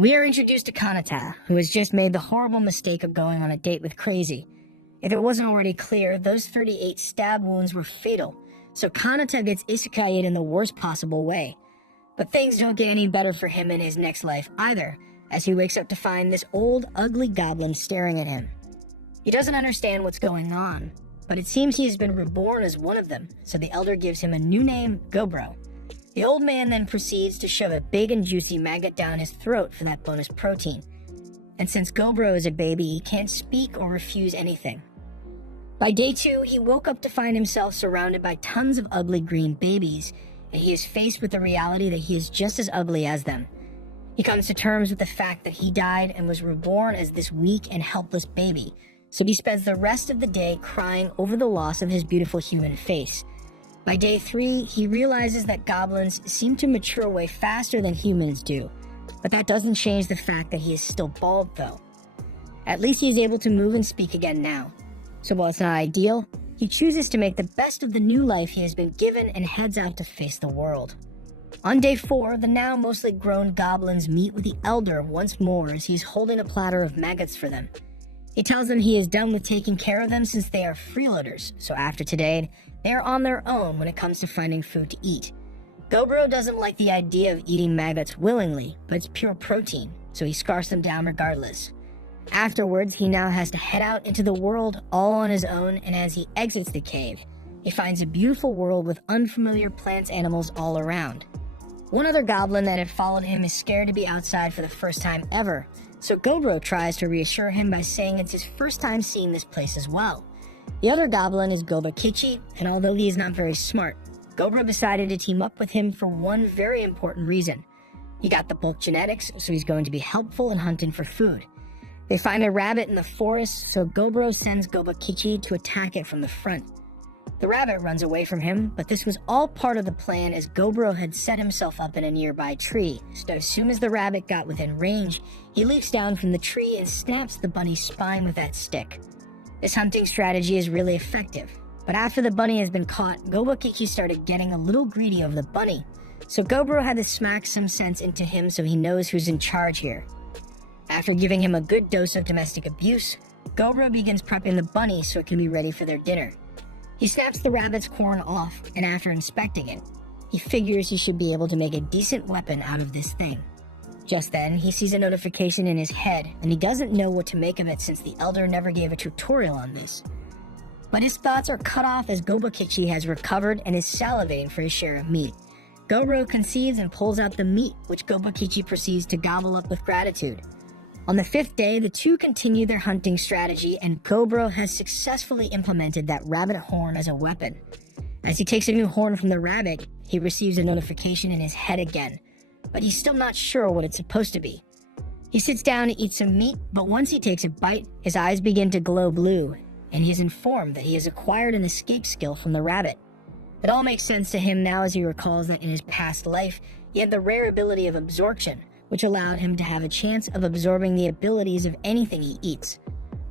We are introduced to Kanata, who has just made the horrible mistake of going on a date with Crazy. If it wasn't already clear, those 38 stab wounds were fatal, so Kanata gets isekai'd in the worst possible way. But things don't get any better for him in his next life either, as he wakes up to find this old, ugly goblin staring at him. He doesn't understand what's going on, but it seems he has been reborn as one of them, so the elder gives him a new name, Gobro. The old man then proceeds to shove a big and juicy maggot down his throat for that bonus protein. And since Gobro is a baby, he can't speak or refuse anything. By day 2, he woke up to find himself surrounded by tons of ugly green babies, and he is faced with the reality that he is just as ugly as them. He comes to terms with the fact that he died and was reborn as this weak and helpless baby, so he spends the rest of the day crying over the loss of his beautiful human face. By day 3, he realizes that goblins seem to mature way faster than humans do, but that doesn't change the fact that he is still bald though. At least he is able to move and speak again now. So while it's not ideal, he chooses to make the best of the new life he has been given and heads out to face the world. On day 4, the now mostly grown goblins meet with the elder once more as he's holding a platter of maggots for them. He tells them he is done with taking care of them since they are freeloaders, so after today, they are on their own when it comes to finding food to eat. Gobro doesn't like the idea of eating maggots willingly, but it's pure protein, so he scarfs them down regardless. Afterwards, he now has to head out into the world all on his own, and as he exits the cave, he finds a beautiful world with unfamiliar plants and animals all around. One other goblin that had followed him is scared to be outside for the first time ever, so Gobro tries to reassure him by saying it's his first time seeing this place as well. The other goblin is Gobakichi, and although he is not very smart, Gobro decided to team up with him for one very important reason. He got the bulk genetics, so he's going to be helpful in hunting for food. They find a rabbit in the forest, so Gobro sends Gobakichi to attack it from the front. The rabbit runs away from him, but this was all part of the plan as Gobro had set himself up in a nearby tree, so as soon as the rabbit got within range, he leaps down from the tree and snaps the bunny's spine with that stick. This hunting strategy is really effective, but after the bunny has been caught, Gobakichi started getting a little greedy over the bunny, so Gobro had to smack some sense into him so he knows who's in charge here. After giving him a good dose of domestic abuse, Gobro begins prepping the bunny so it can be ready for their dinner. He snaps the rabbit's corn off, and after inspecting it, he figures he should be able to make a decent weapon out of this thing. Just then, he sees a notification in his head, and he doesn't know what to make of it since the elder never gave a tutorial on this. But his thoughts are cut off as Gobakichi has recovered and is salivating for his share of meat. Gobro conceives and pulls out the meat, which Gobakichi proceeds to gobble up with gratitude. On the 5th day, the two continue their hunting strategy, and Gobro has successfully implemented that rabbit horn as a weapon. As he takes a new horn from the rabbit, he receives a notification in his head again, but he's still not sure what it's supposed to be. He sits down to eat some meat, but once he takes a bite, his eyes begin to glow blue, and he is informed that he has acquired an escape skill from the rabbit. It all makes sense to him now as he recalls that in his past life, he had the rare ability of absorption, which allowed him to have a chance of absorbing the abilities of anything he eats.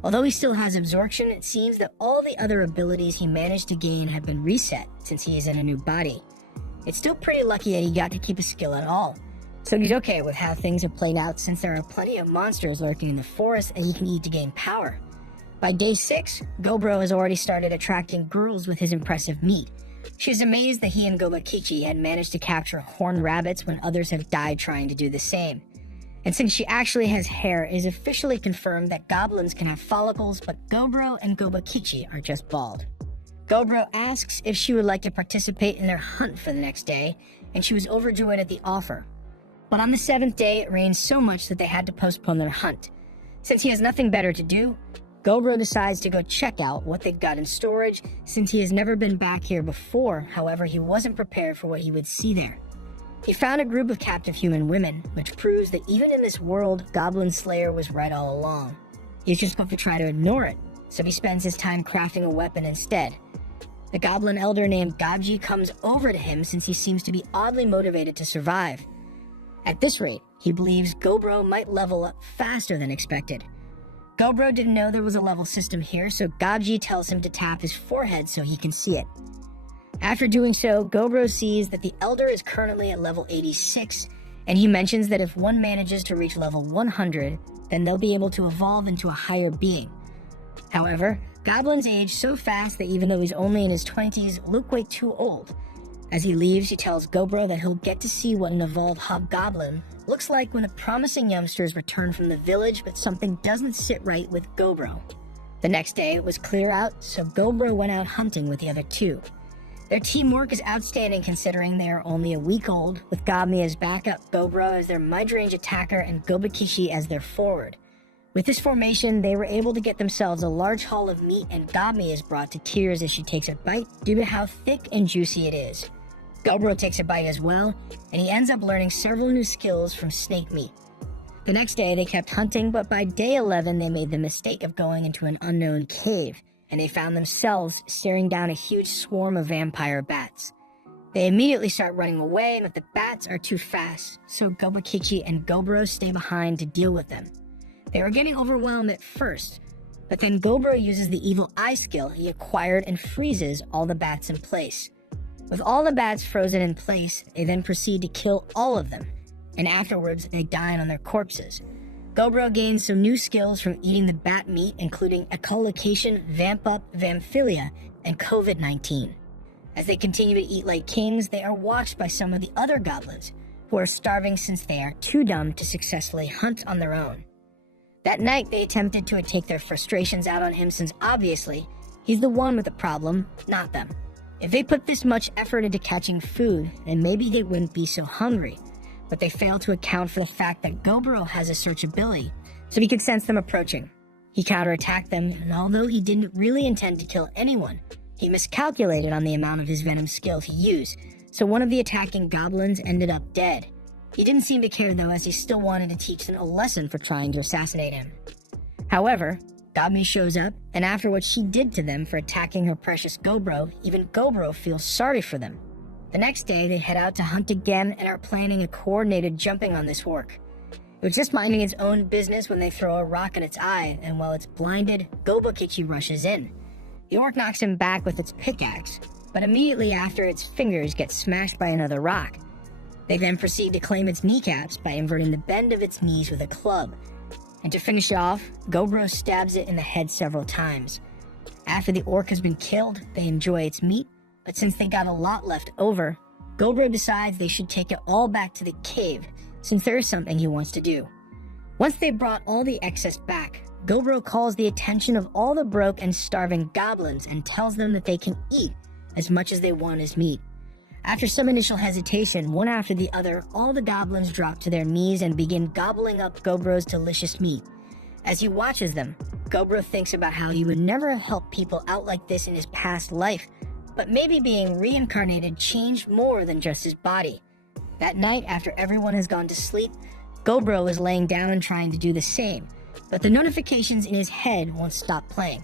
Although he still has absorption, it seems that all the other abilities he managed to gain have been reset since he is in a new body. It's still pretty lucky that he got to keep a skill at all, so he's okay with how things have played out since there are plenty of monsters lurking in the forest and he can eat to gain power. By day 6, Gobro has already started attracting girls with his impressive meat. She is amazed that he and Gobakichi had managed to capture horned rabbits when others have died trying to do the same. And since she actually has hair, it is officially confirmed that goblins can have follicles, but Gobro and Gobakichi are just bald. Gobro asks if she would like to participate in their hunt for the next day, and she was overjoyed at the offer. But on the 7th day, it rained so much that they had to postpone their hunt. Since he has nothing better to do, Gobro decides to go check out what they've got in storage since he has never been back here before. However, he wasn't prepared for what he would see there. He found a group of captive human women, which proves that even in this world, Goblin Slayer was right all along. He's just going to try to ignore it, so he spends his time crafting a weapon instead. The goblin elder named Gabji comes over to him since he seems to be oddly motivated to survive. At this rate, he believes Gobro might level up faster than expected. Gobro didn't know there was a level system here, so Gabji tells him to tap his forehead so he can see it. After doing so, Gobro sees that the elder is currently at level 86, And he mentions that if one manages to reach level 100, then they'll be able to evolve into a higher being. However, goblins age so fast that even though he's only in his 20s, look way too old. As he leaves, he tells Gobro that he'll get to see what an evolved hobgoblin looks like when the promising youngsters return from the village, but something doesn't sit right with Gobro. The next day, it was clear out, so Gobro went out hunting with the other two. Their teamwork is outstanding considering they are only a week old, with Gobmi as backup, Gobro as their mid-range attacker, and Gobakishi as their forward. With this formation, they were able to get themselves a large haul of meat, and Gobmi is brought to tears as she takes a bite due to how thick and juicy it is. Gobro takes a bite as well, and he ends up learning several new skills from snake meat. The next day, they kept hunting, but by day 11, they made the mistake of going into an unknown cave, and they found themselves staring down a huge swarm of vampire bats. They immediately start running away, but the bats are too fast, so Gobakichi and Gobro stay behind to deal with them. They were getting overwhelmed at first, but then Gobro uses the evil eye skill he acquired and freezes all the bats in place. With all the bats frozen in place, they then proceed to kill all of them, and afterwards they dine on their corpses. Gobro gains some new skills from eating the bat meat, including echolocation, vamp up, vamphilia, and COVID-19. As they continue to eat like kings, they are watched by some of the other goblins, who are starving since they are too dumb to successfully hunt on their own. That night, they attempted to take their frustrations out on him since obviously, he's the one with the problem, not them. If they put this much effort into catching food, then maybe they wouldn't be so hungry. But they fail to account for the fact that Gobro has a search ability, so he could sense them approaching. He counterattacked them, and although he didn't really intend to kill anyone, he miscalculated on the amount of his venom skill to use, so one of the attacking goblins ended up dead. He didn't seem to care though, as he still wanted to teach them a lesson for trying to assassinate him. However, Gobmi shows up, and after what she did to them for attacking her precious Gobro, even Gobro feels sorry for them. The next day, they head out to hunt again and are planning a coordinated jumping on this orc. It was just minding its own business when they throw a rock in its eye, and while it's blinded, Gobakichi rushes in. The orc knocks him back with its pickaxe, but immediately after, its fingers get smashed by another rock. They then proceed to claim its kneecaps by inverting the bend of its knees with a club. And to finish off, Gobro stabs it in the head several times. After the orc has been killed, they enjoy its meat, but since they got a lot left over, Gobro decides they should take it all back to the cave, since there is something he wants to do. Once they brought all the excess back, Gobro calls the attention of all the broke and starving goblins and tells them that they can eat as much as they want as meat. After some initial hesitation, one after the other, all the goblins drop to their knees and begin gobbling up Gobro's delicious meat. As he watches them, Gobro thinks about how he would never have helped people out like this in his past life, but maybe being reincarnated changed more than just his body. That night, after everyone has gone to sleep, Gobro is laying down and trying to do the same, but the notifications in his head won't stop playing.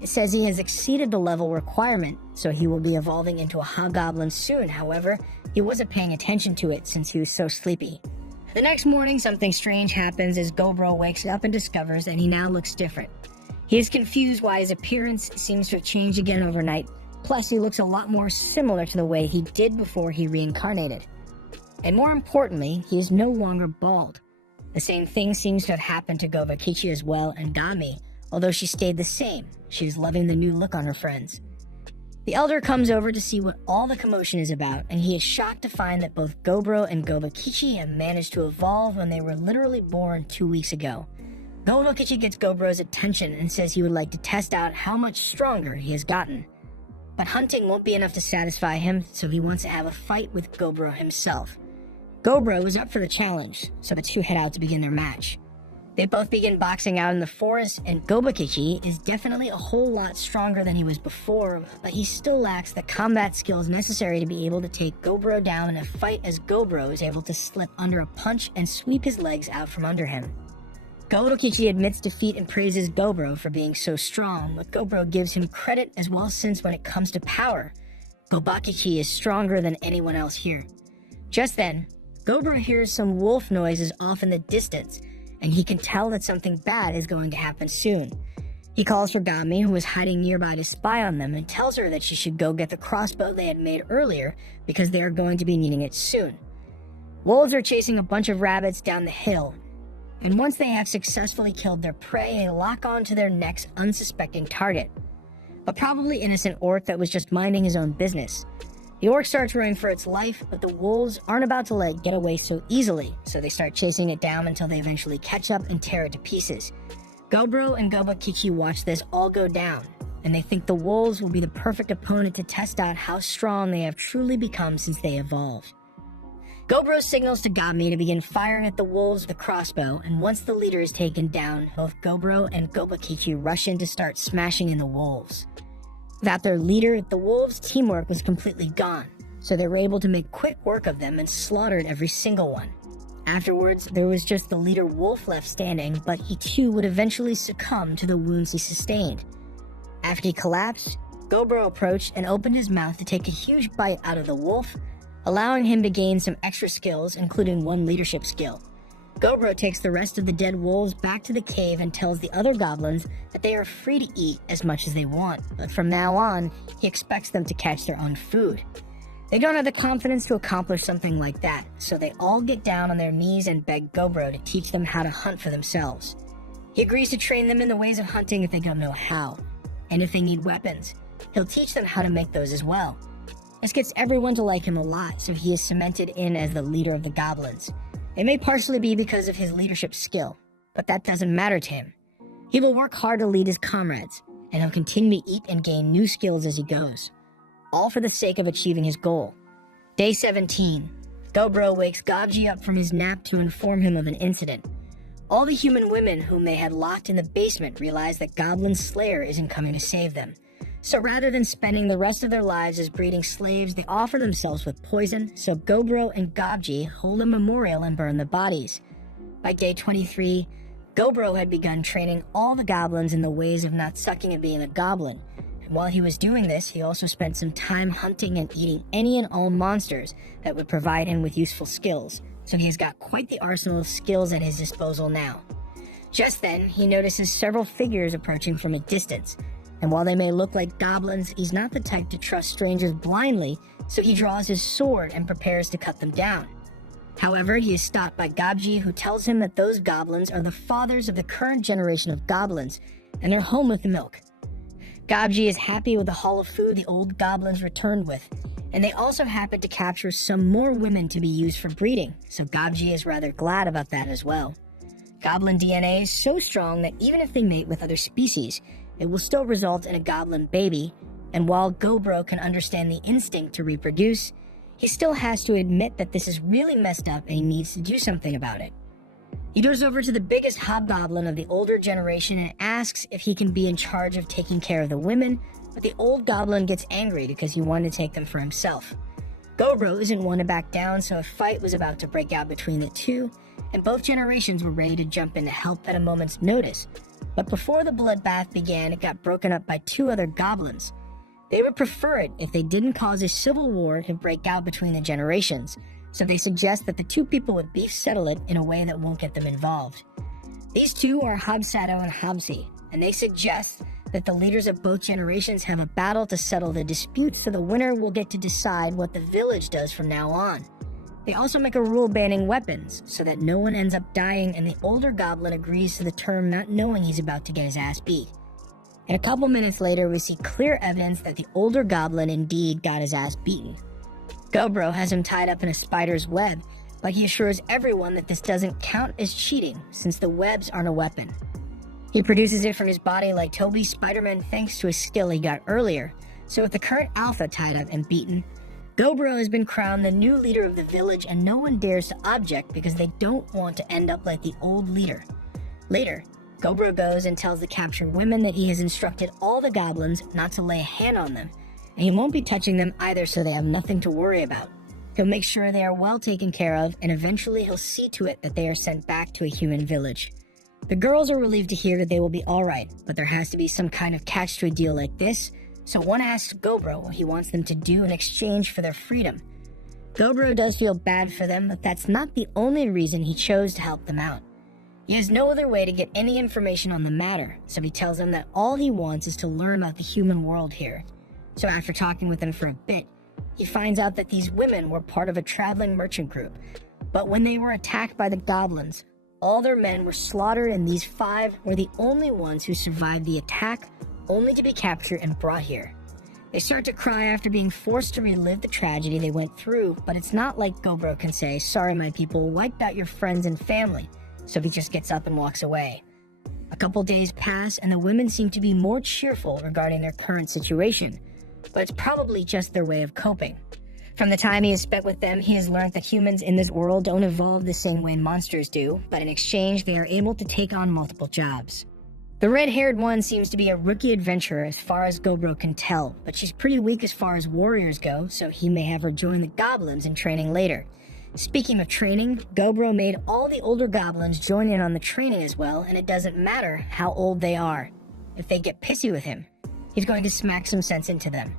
It says he has exceeded the level requirement, so he will be evolving into a hobgoblin soon. However, he wasn't paying attention to it since he was so sleepy. The next morning, something strange happens as Gobro wakes up and discovers that he now looks different. He is confused why his appearance seems to have changed again overnight, plus he looks a lot more similar to the way he did before he reincarnated. And more importantly, he is no longer bald. The same thing seems to have happened to Gobakichi as well and Gami, although she stayed the same. She was loving the new look on her friends. The elder comes over to see what all the commotion is about, and he is shocked to find that both Gobro and Gobakichi have managed to evolve when they were literally born 2 weeks ago. Gobakichi gets Gobro's attention and says he would like to test out how much stronger he has gotten. But hunting won't be enough to satisfy him, so he wants to have a fight with Gobro himself. Gobro is up for the challenge, so the two head out to begin their match. They both begin boxing out in the forest, and Gobakichi is definitely a whole lot stronger than he was before, but he still lacks the combat skills necessary to be able to take Gobro down in a fight, as Gobro is able to slip under a punch and sweep his legs out from under him. Gobakichi admits defeat and praises Gobro for being so strong, but Gobro gives him credit as well, since when it comes to power, Gobakichi is stronger than anyone else here. Just then, Gobro hears some wolf noises off in the distance, and he can tell that something bad is going to happen soon. He calls for Gami, who is hiding nearby, to spy on them, and tells her that she should go get the crossbow they had made earlier because they are going to be needing it soon. Wolves are chasing a bunch of rabbits down the hill, and once they have successfully killed their prey, they lock onto their next unsuspecting target. A probably innocent orc that was just minding his own business. The orc starts running for its life, but the wolves aren't about to let it get away so easily, so they start chasing it down until they eventually catch up and tear it to pieces. Gobro and Gobakiki watch this all go down, and they think the wolves will be the perfect opponent to test out how strong they have truly become since they evolved. Gobro signals to Gobmi to begin firing at the wolves with a crossbow, and once the leader is taken down, both Gobro and Gobakiki rush in to start smashing in the wolves. Without their leader, the wolves' teamwork was completely gone, so they were able to make quick work of them and slaughtered every single one. Afterwards, there was just the leader wolf left standing, but he too would eventually succumb to the wounds he sustained. After he collapsed, Gobro approached and opened his mouth to take a huge bite out of the wolf, allowing him to gain some extra skills, including one leadership skill. Gobro takes the rest of the dead wolves back to the cave and tells the other goblins that they are free to eat as much as they want, but from now on, he expects them to catch their own food. They don't have the confidence to accomplish something like that, so they all get down on their knees and beg Gobro to teach them how to hunt for themselves. He agrees to train them in the ways of hunting if they don't know how, and if they need weapons, he'll teach them how to make those as well. This gets everyone to like him a lot, so he is cemented in as the leader of the goblins. It may partially be because of his leadership skill, but that doesn't matter to him. He will work hard to lead his comrades, and he'll continue to eat and gain new skills as he goes, all for the sake of achieving his goal. Day 17. Gobro wakes Gobji up from his nap to inform him of an incident. All the human women whom they had locked in the basement realize that Goblin's slayer isn't coming to save them. So rather than spending the rest of their lives as breeding slaves, they offer themselves with poison, so Gobro and Gobji hold a memorial and burn the bodies. By day 23, Gobro had begun training all the goblins in the ways of not sucking at being a goblin. And while he was doing this, he also spent some time hunting and eating any and all monsters that would provide him with useful skills, so he has got quite the arsenal of skills at his disposal now. Just then, he notices several figures approaching from a distance. And while they may look like goblins, he's not the type to trust strangers blindly, so he draws his sword and prepares to cut them down. However, he is stopped by Gobji, who tells him that those goblins are the fathers of the current generation of goblins, and they're home with the milk. Gobji is happy with the haul of food the old goblins returned with, and they also happen to capture some more women to be used for breeding, so Gobji is rather glad about that as well. Goblin DNA is so strong that even if they mate with other species, it will still result in a goblin baby, and while Gobro can understand the instinct to reproduce, he still has to admit that this is really messed up and he needs to do something about it. He goes over to the biggest hobgoblin of the older generation and asks if he can be in charge of taking care of the women, but the old goblin gets angry because he wanted to take them for himself. Gobro isn't one to back down, so a fight was about to break out between the two, and both generations were ready to jump in to help at a moment's notice. But before the bloodbath began, it got broken up by two other goblins. They would prefer it if they didn't cause a civil war to break out between the generations, so they suggest that the two people with beef settle it in a way that won't get them involved. These two are Hobsato and Hobsy, and they suggest that the leaders of both generations have a battle to settle the dispute, so the winner will get to decide what the village does from now on. They also make a rule banning weapons, so that no one ends up dying, and the older goblin agrees to the term, not knowing he's about to get his ass beat. And a couple minutes later, we see clear evidence that the older goblin indeed got his ass beaten. Gobro has him tied up in a spider's web, but he assures everyone that this doesn't count as cheating, since the webs aren't a weapon. He produces it from his body like Toby Spider-Man thanks to a skill he got earlier, so with the current alpha tied up and beaten, Gobro has been crowned the new leader of the village, and no one dares to object because they don't want to end up like the old leader. Later, Gobro goes and tells the captured women that he has instructed all the goblins not to lay a hand on them, and he won't be touching them either, so they have nothing to worry about. He'll make sure they are well taken care of, and eventually he'll see to it that they are sent back to a human village. The girls are relieved to hear that they will be alright, but there has to be some kind of catch to a deal like this, so one asks Gobro what he wants them to do in exchange for their freedom. Gobro does feel bad for them, but that's not the only reason he chose to help them out. He has no other way to get any information on the matter, so he tells them that all he wants is to learn about the human world here. So after talking with them for a bit, he finds out that these women were part of a traveling merchant group, But when they were attacked by the goblins, all their men were slaughtered, and these 5 were the only ones who survived the attack, only to be captured and brought here. They start to cry after being forced to relive the tragedy they went through, but it's not like Gobro can say, "Sorry my people, wiped out your friends and family," so he just gets up and walks away. A couple days pass, and the women seem to be more cheerful regarding their current situation, but it's probably just their way of coping. From the time he has spent with them, he has learned that humans in this world don't evolve the same way monsters do, but in exchange, they are able to take on multiple jobs. The red-haired one seems to be a rookie adventurer as far as Gobro can tell, but she's pretty weak as far as warriors go, so he may have her join the goblins in training later. Speaking of training, Gobro made all the older goblins join in on the training as well, and it doesn't matter how old they are. If they get pissy with him, he's going to smack some sense into them.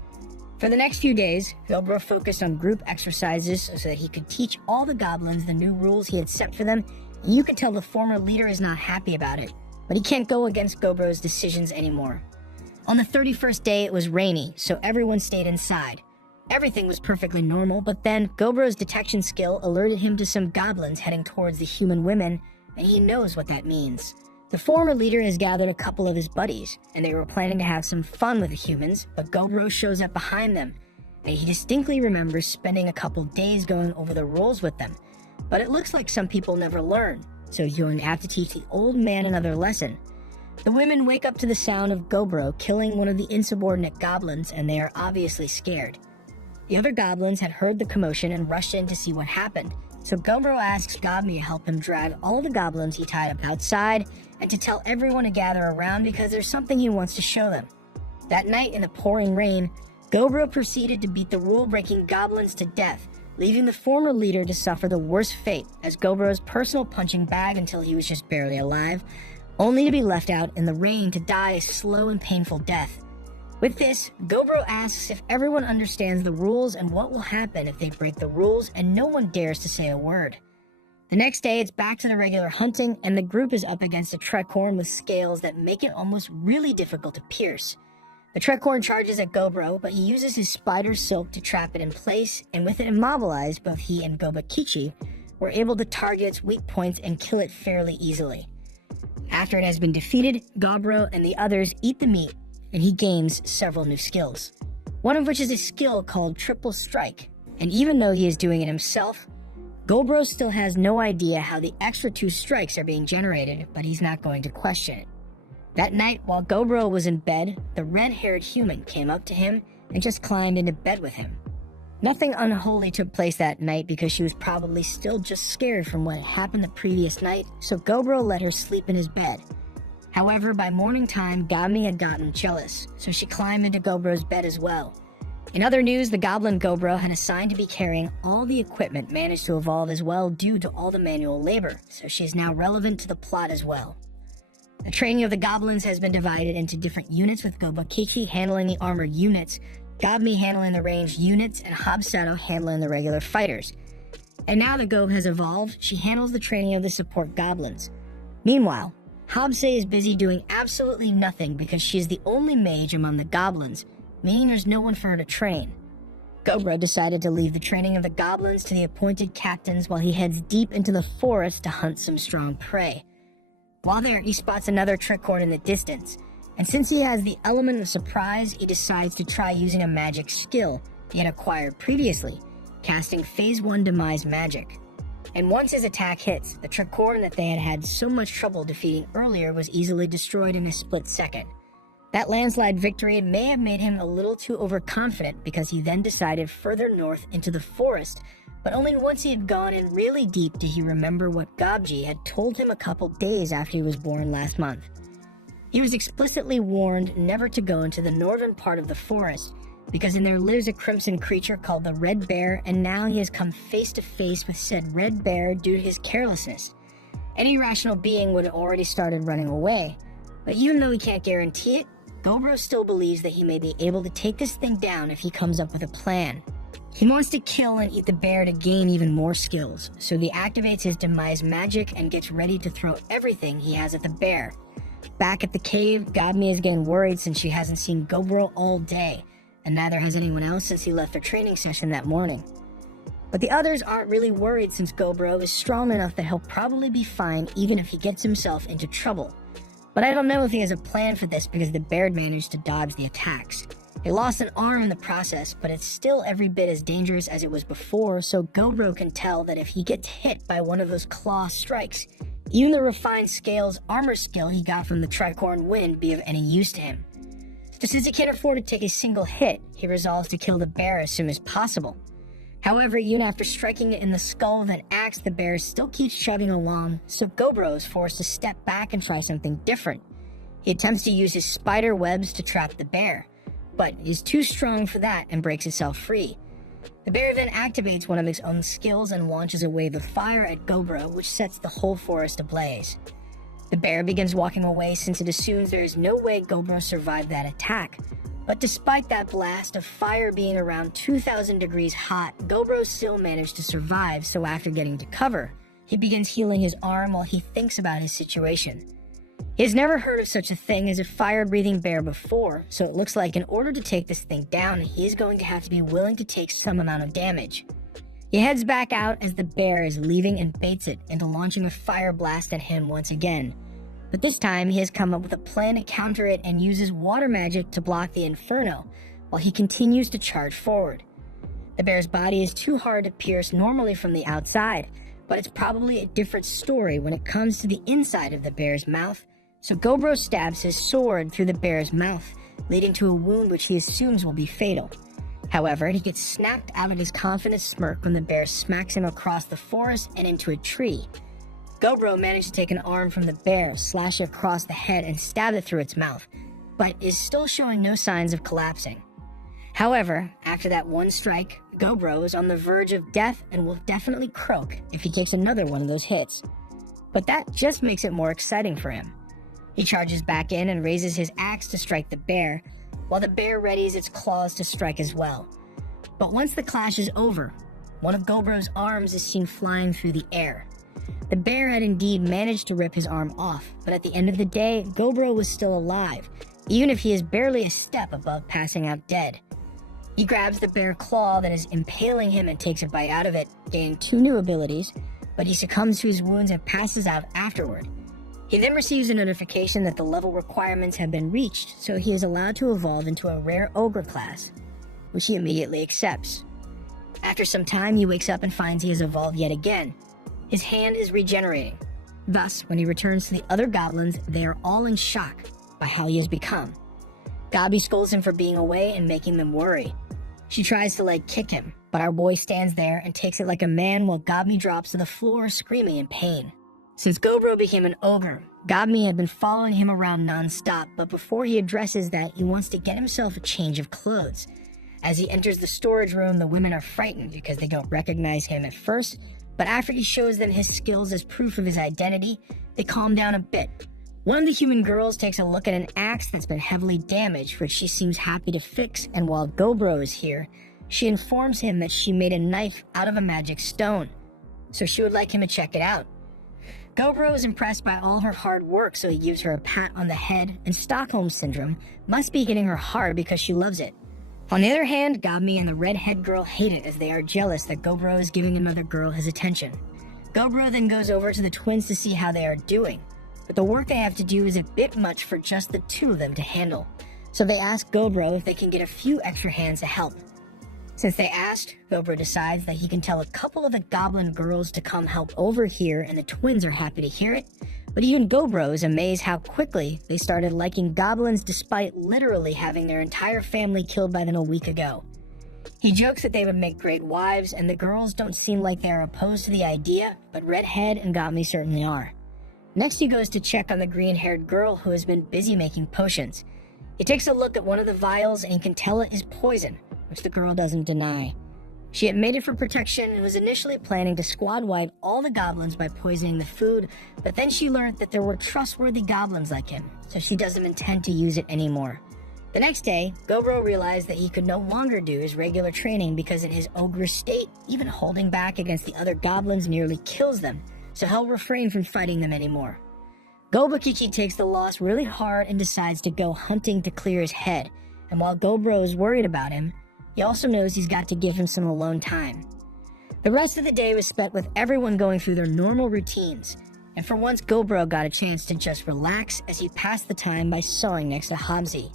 For the next few days, Gobro focused on group exercises so that he could teach all the goblins the new rules he had set for them, and you could tell the former leader is not happy about it, but he can't go against Gobro's decisions anymore. On the 31st day, it was rainy, so everyone stayed inside. Everything was perfectly normal, but then Gobro's detection skill alerted him to some goblins heading towards the human women, and he knows what that means. The former leader has gathered a couple of his buddies, and they were planning to have some fun with the humans, but Gobro shows up behind them, and he distinctly remembers spending a couple days going over the rules with them. But it looks like some people never learn, so he's going to have to teach the old man another lesson. The women wake up to the sound of Gobro killing one of the insubordinate goblins, and they are obviously scared. The other goblins had heard the commotion and rushed in to see what happened, so Gobro asks Gobmi to help him drag all the goblins he tied up outside, and to tell everyone to gather around because there's something he wants to show them. That night in the pouring rain, Gobro proceeded to beat the rule-breaking goblins to death, leaving the former leader to suffer the worst fate as Gobro's personal punching bag until he was just barely alive, only to be left out in the rain to die a slow and painful death. With this, Gobro asks if everyone understands the rules and what will happen if they break the rules, and no one dares to say a word. The next day, it's back to the regular hunting, and the group is up against a trekhorn with scales that make it almost really difficult to pierce. The trekhorn charges at Gobro, but he uses his spider silk to trap it in place, and with it immobilized, both he and Gobakichi were able to target its weak points and kill it fairly easily. After it has been defeated, Gobro and the others eat the meat, and he gains several new skills. One of which is a skill called Triple Strike, and even though he is doing it himself, Gobro still has no idea how the extra 2 strikes are being generated, but he's not going to question it. That night, while Gobro was in bed, the red-haired human came up to him and just climbed into bed with him. Nothing unholy took place that night because she was probably still just scared from what had happened the previous night, so Gobro let her sleep in his bed. However, by morning time, Gami had gotten jealous, so she climbed into Gobro's bed as well. In other news, the goblin Gobro had assigned to be carrying all the equipment managed to evolve as well due to all the manual labor, so she is now relevant to the plot as well. The training of the goblins has been divided into different units, with Gobakichi handling the armored units, Gobmi handling the ranged units, and Hobsato handling the regular fighters. And now that Gob has evolved, she handles the training of the support goblins. Meanwhile, Hobse is busy doing absolutely nothing because she is the only mage among the goblins, meaning there's no one for her to train. Gobro decided to leave the training of the goblins to the appointed captains while he heads deep into the forest to hunt some strong prey. While there, he spots another trekhorn in the distance, and since he has the element of surprise, he decides to try using a magic skill he had acquired previously, casting Phase 1 Demise Magic. And once his attack hits, the trekhorn that they had had so much trouble defeating earlier was easily destroyed in a split second. That landslide victory may have made him a little too overconfident because he then decided further north into the forest, but only once he had gone in really deep did he remember what Gobji had told him a couple days after he was born last month. He was explicitly warned never to go into the northern part of the forest, because in there lives a crimson creature called the Red Bear, and now he has come face to face with said Red Bear due to his carelessness. Any rational being would have already started running away, but even though he can't guarantee it, Gobro still believes that he may be able to take this thing down if he comes up with a plan. He wants to kill and eat the bear to gain even more skills, so he activates his Demise Magic and gets ready to throw everything he has at the bear. Back at the cave, Gobmi is getting worried since she hasn't seen Gobro all day, and neither has anyone else since he left their training session that morning. But the others aren't really worried since Gobro is strong enough that he'll probably be fine even if he gets himself into trouble. But I don't know if he has a plan for this because the bear managed to dodge the attacks. He lost an arm in the process, but it's still every bit as dangerous as it was before, so Gobro can tell that if he gets hit by one of those claw strikes, even the refined scales armor skill he got from the tricorn wouldn't be of any use to him. So since he can't afford to take a single hit, he resolves to kill the bear as soon as possible. However, even after striking it in the skull with an axe, the bear still keeps chugging along, so Gobro is forced to step back and try something different. He attempts to use his spider webs to trap the bear, but is too strong for that and breaks itself free. The bear then activates one of its own skills and launches a wave of fire at Gobro, which sets the whole forest ablaze. The bear begins walking away since it assumes there is no way Gobro survived that attack. But despite that blast of fire being around 2,000 degrees hot, Gobro still managed to survive, so after getting to cover, he begins healing his arm while he thinks about his situation. He has never heard of such a thing as a fire-breathing bear before, so it looks like in order to take this thing down, he is going to have to be willing to take some amount of damage. He heads back out as the bear is leaving and baits it into launching a fire blast at him once again. But this time, he has come up with a plan to counter it and uses water magic to block the inferno, while he continues to charge forward. The bear's body is too hard to pierce normally from the outside, but it's probably a different story when it comes to the inside of the bear's mouth, so Gobro stabs his sword through the bear's mouth, leading to a wound which he assumes will be fatal. However, he gets snapped out of his confident smirk when the bear smacks him across the forest and into a tree. Gobro managed to take an arm from the bear, slash it across the head, and stab it through its mouth, but is still showing no signs of collapsing. However, after that one strike, Gobro is on the verge of death and will definitely croak if he takes another one of those hits. But that just makes it more exciting for him. He charges back in and raises his axe to strike the bear, while the bear readies its claws to strike as well. But once the clash is over, one of Gobro's arms is seen flying through the air. The bear had indeed managed to rip his arm off, but at the end of the day, Gobro was still alive, even if he is barely a step above passing out dead. He grabs the bear claw that is impaling him and takes a bite out of it, gaining 2 new abilities, but he succumbs to his wounds and passes out afterward. He then receives a notification that the level requirements have been reached, so he is allowed to evolve into a rare ogre class, which he immediately accepts. After some time, he wakes up and finds he has evolved yet again. His hand is regenerating. Thus, when he returns to the other goblins, they are all in shock by how he has become. Gabi scolds him for being away and making them worry. She tries to kick him, but our boy stands there and takes it like a man while Gabi drops to the floor screaming in pain. Since Gobro became an ogre, Gabi had been following him around non-stop, but before he addresses that, he wants to get himself a change of clothes. As he enters the storage room, the women are frightened because they don't recognize him at first, but after he shows them his skills as proof of his identity, they calm down a bit. One of the human girls takes a look at an axe that's been heavily damaged, which she seems happy to fix, and while Gobro is here, she informs him that she made a knife out of a magic stone, so she would like him to check it out. Gobro is impressed by all her hard work, so he gives her a pat on the head, and Stockholm Syndrome must be hitting her hard because she loves it. On the other hand, Gabi and the redhead girl hate it as they are jealous that Gobro is giving another girl his attention. Gobro then goes over to the twins to see how they are doing, but the work they have to do is a bit much for just the 2 of them to handle, so they ask Gobro if they can get a few extra hands to help. Since they asked, Gobro decides that he can tell a couple of the goblin girls to come help over here, and the twins are happy to hear it, but even Gobro is amazed how quickly they started liking goblins despite literally having their entire family killed by them a week ago. He jokes that they would make great wives, and the girls don't seem like they are opposed to the idea, but Redhead and Gabi certainly are. Next he goes to check on the green-haired girl who has been busy making potions. He takes a look at one of the vials and he can tell it is poison, which the girl doesn't deny. She had made it for protection and was initially planning to squad wipe all the goblins by poisoning the food, but then she learned that there were trustworthy goblins like him, so she doesn't intend to use it anymore. The next day, Gobro realized that he could no longer do his regular training because in his ogre state, even holding back against the other goblins nearly kills them, so he'll refrain from fighting them anymore. Gobakichi takes the loss really hard and decides to go hunting to clear his head, and while Gobro is worried about him, he also knows he's got to give him some alone time. The rest of the day was spent with everyone going through their normal routines, and for once Gobro got a chance to just relax as he passed the time by sawing next to Hobbsy.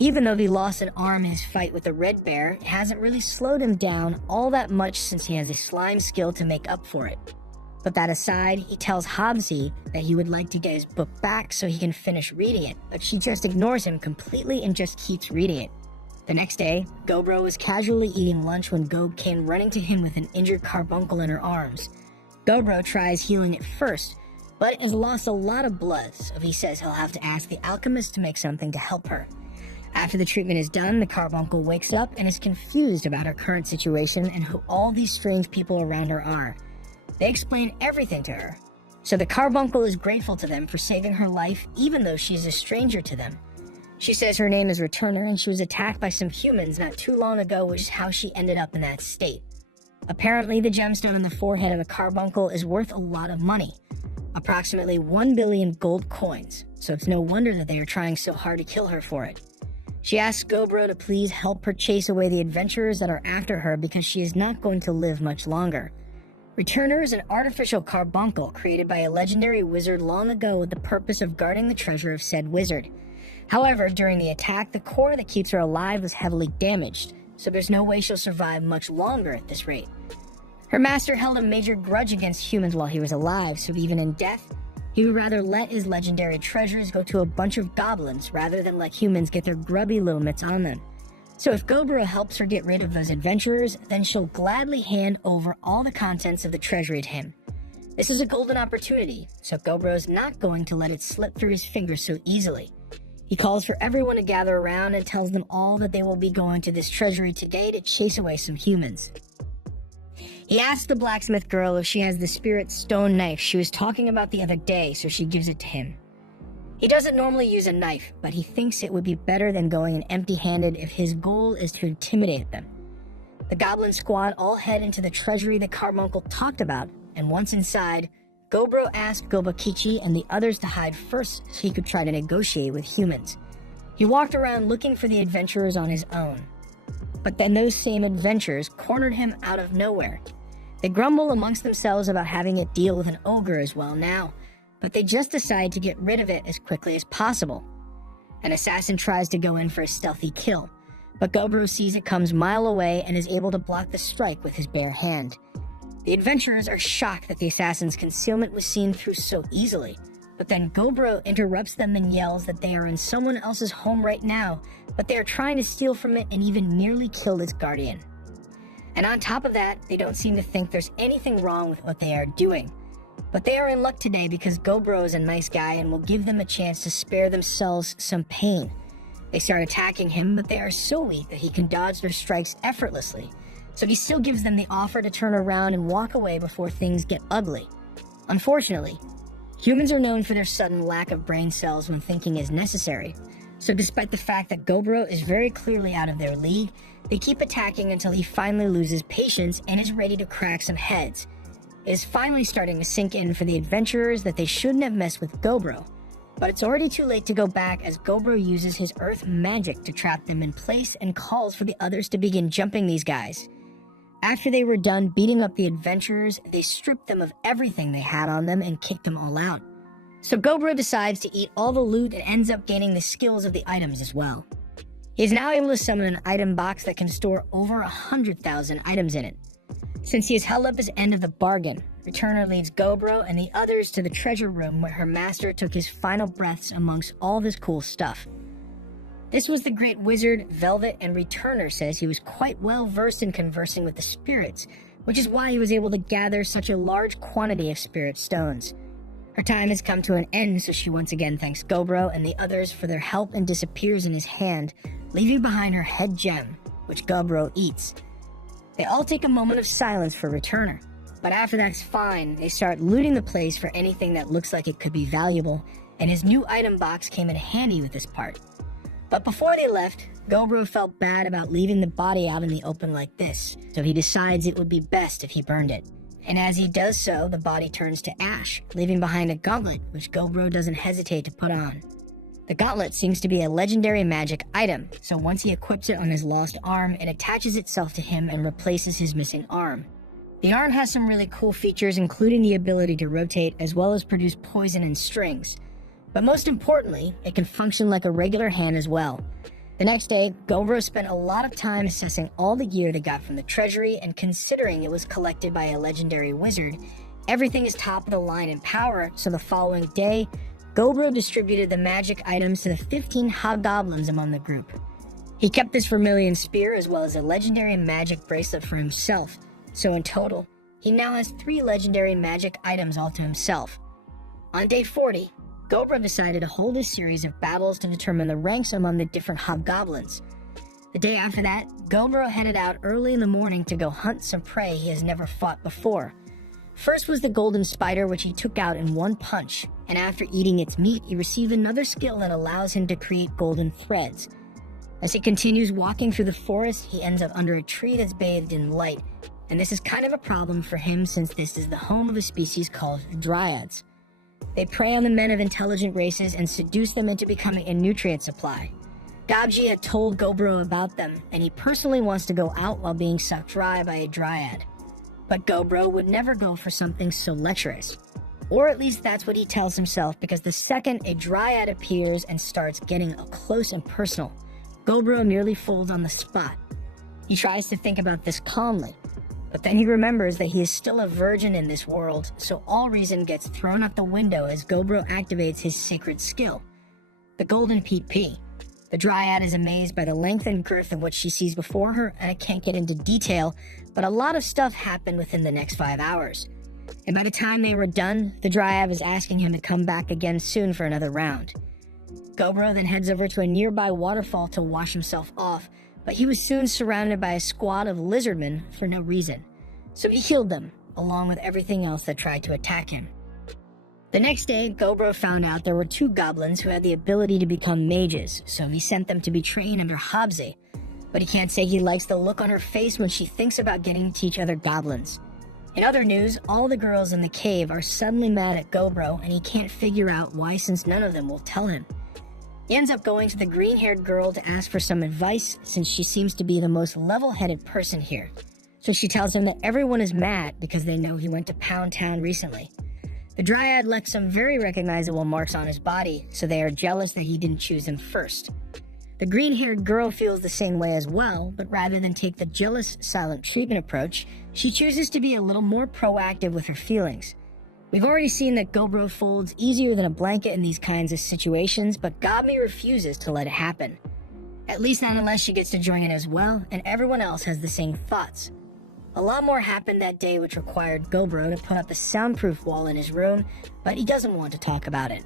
Even though he lost an arm in his fight with the Red Bear, it hasn't really slowed him down all that much since he has a slime skill to make up for it. But that aside, he tells Hobbsy that he would like to get his book back so he can finish reading it, but she just ignores him completely and just keeps reading it. The next day, Gobro was casually eating lunch when Gob came running to him with an injured carbuncle in her arms. Gobro tries healing it first, but has lost a lot of blood, so he says he'll have to ask the alchemist to make something to help her. After the treatment is done, the carbuncle wakes up and is confused about her current situation and who all these strange people around her are. They explain everything to her. So the carbuncle is grateful to them for saving her life even though she's a stranger to them. She says her name is Returner and she was attacked by some humans not too long ago, which is how she ended up in that state. Apparently, the gemstone on the forehead of the carbuncle is worth a lot of money, approximately 1 billion gold coins, so it's no wonder that they are trying so hard to kill her for it. She asks Gobro to please help her chase away the adventurers that are after her because she is not going to live much longer. Returner is an artificial carbuncle created by a legendary wizard long ago with the purpose of guarding the treasure of said wizard. However, during the attack, the core that keeps her alive was heavily damaged, so there's no way she'll survive much longer at this rate. Her master held a major grudge against humans while he was alive, so even in death, he would rather let his legendary treasures go to a bunch of goblins rather than let humans get their grubby little mitts on them. So if Gobro helps her get rid of those adventurers, then she'll gladly hand over all the contents of the treasury to him. This is a golden opportunity, so Gobro's not going to let it slip through his fingers so easily. He calls for everyone to gather around and tells them all that they will be going to this treasury today to chase away some humans. He asks the blacksmith girl if she has the spirit stone knife she was talking about the other day, so she gives it to him. He doesn't normally use a knife, but he thinks it would be better than going in empty-handed if his goal is to intimidate them. The goblin squad all head into the treasury the carbuncle talked about, and once inside, Gobro asked Gobakichi and the others to hide first so he could try to negotiate with humans. He walked around looking for the adventurers on his own. But then those same adventurers cornered him out of nowhere. They grumble amongst themselves about having it deal with an ogre as well now, but they just decide to get rid of it as quickly as possible. An assassin tries to go in for a stealthy kill, but Gobro sees it comes a mile away and is able to block the strike with his bare hand. The adventurers are shocked that the assassin's concealment was seen through so easily, but then Gobro interrupts them and yells that they are in someone else's home right now, but they are trying to steal from it and even nearly killed its guardian. And on top of that, they don't seem to think there's anything wrong with what they are doing. But they are in luck today because Gobro is a nice guy and will give them a chance to spare themselves some pain. They start attacking him, but they are so weak that he can dodge their strikes effortlessly. So he still gives them the offer to turn around and walk away before things get ugly. Unfortunately, humans are known for their sudden lack of brain cells when thinking is necessary. So despite the fact that Gobro is very clearly out of their league, they keep attacking until he finally loses patience and is ready to crack some heads. It is finally starting to sink in for the adventurers that they shouldn't have messed with Gobro. But it's already too late to go back as Gobro uses his earth magic to trap them in place and calls for the others to begin jumping these guys. After they were done beating up the adventurers, they stripped them of everything they had on them and kicked them all out. So Gobro decides to eat all the loot and ends up gaining the skills of the items as well. He is now able to summon an item box that can store over 100,000 items in it. Since he has held up his end of the bargain, Returner leads Gobro and the others to the treasure room where her master took his final breaths amongst all this cool stuff. This was the great wizard, Velvet, and Returner says he was quite well versed in conversing with the spirits, which is why he was able to gather such a large quantity of spirit stones. Her time has come to an end, so she once again thanks Gobro and the others for their help and disappears in his hand, leaving behind her head gem, which Gobro eats. They all take a moment of silence for Returner, but after that's fine, they start looting the place for anything that looks like it could be valuable, and his new item box came in handy with this part. But before they left, Gobro felt bad about leaving the body out in the open like this, so he decides it would be best if he burned it. And as he does so, the body turns to ash, leaving behind a gauntlet, which Gobro doesn't hesitate to put on. The gauntlet seems to be a legendary magic item, so once he equips it on his lost arm, it attaches itself to him and replaces his missing arm. The yarn has some really cool features, including the ability to rotate as well as produce poison and strings. But most importantly, it can function like a regular hand as well. The next day, Gobro spent a lot of time assessing all the gear they got from the treasury, and considering it was collected by a legendary wizard, everything is top of the line in power, so the following day, Gobro distributed the magic items to the 15 hobgoblins among the group. He kept this vermilion spear as well as a legendary magic bracelet for himself, so in total, he now has 3 legendary magic items all to himself. On day 40, Gobro decided to hold a series of battles to determine the ranks among the different hobgoblins. The day after that, Gobro headed out early in the morning to go hunt some prey he has never fought before. First was the golden spider, which he took out in one punch, and after eating its meat, he received another skill that allows him to create golden threads. As he continues walking through the forest, he ends up under a tree that's bathed in light, and this is kind of a problem for him since this is the home of a species called dryads. They prey on the men of intelligent races and seduce them into becoming a nutrient supply. Gobji had told Gobro about them, and he personally wants to go out while being sucked dry by a dryad. But Gobro would never go for something so lecherous. Or at least that's what he tells himself, because the second a dryad appears and starts getting up close and personal, Gobro nearly folds on the spot. He tries to think about this calmly, but then he remembers that he is still a virgin in this world, so all reason gets thrown out the window as Gobro activates his sacred skill, the Golden PP. The dryad is amazed by the length and girth of what she sees before her, and I can't get into detail, but a lot of stuff happened within the next 5 hours. And by the time they were done, the dryad was asking him to come back again soon for another round. Gobro then heads over to a nearby waterfall to wash himself off, but he was soon surrounded by a squad of lizardmen for no reason. So he killed them, along with everything else that tried to attack him. The next day, Gobro found out there were 2 goblins who had the ability to become mages, so he sent them to be trained under Habse. But he can't say he likes the look on her face when she thinks about getting to teach other goblins. In other news, all the girls in the cave are suddenly mad at Gobro, and he can't figure out why since none of them will tell him. He ends up going to the green-haired girl to ask for some advice since she seems to be the most level-headed person here. So she tells him that everyone is mad because they know he went to Pound Town recently. The dryad left some very recognizable marks on his body, so they are jealous that he didn't choose him first. The green-haired girl feels the same way as well, but rather than take the jealous, silent treatment approach, she chooses to be a little more proactive with her feelings. We've already seen that Gobro folds easier than a blanket in these kinds of situations, but Gobmi refuses to let it happen. At least not unless she gets to join in as well, and everyone else has the same thoughts. A lot more happened that day which required Gobro to put up a soundproof wall in his room, but he doesn't want to talk about it.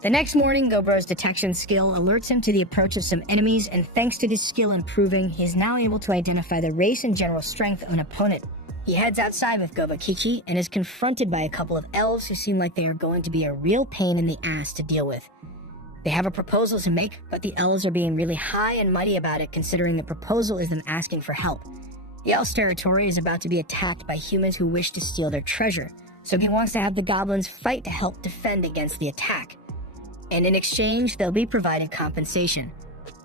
The next morning, Gobro's detection skill alerts him to the approach of some enemies, and thanks to this skill improving, he is now able to identify the race and general strength of an opponent. He heads outside with Gobakichi and is confronted by a couple of elves who seem like they are going to be a real pain in the ass to deal with. They have a proposal to make, but the elves are being really high and mighty about it considering the proposal is them asking for help. The elf's territory is about to be attacked by humans who wish to steal their treasure, so he wants to have the goblins fight to help defend against the attack. And in exchange, they'll be provided compensation.